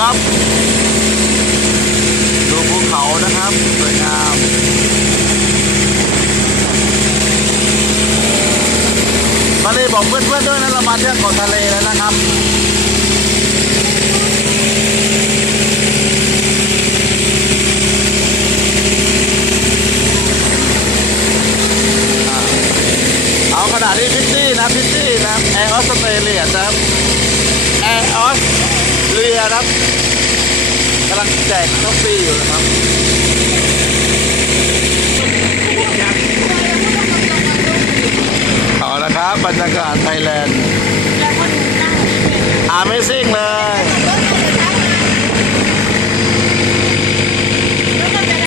ครับ ดูภูเขานะครับสวยงามตอนนี้บอกเพื่อนๆด้วยนะเรามาเที่ยวเกาะทะเลแล้วนะครับเอาขนาดที่พิตตี้นะพิตตี้นะแอร์ออสเตรเลียนะครับแอร์ ยครับกำลังแจกกาแฟอยู่นะครับเอาละครับบรรยากาศไทยแลนด์ Amazing เลย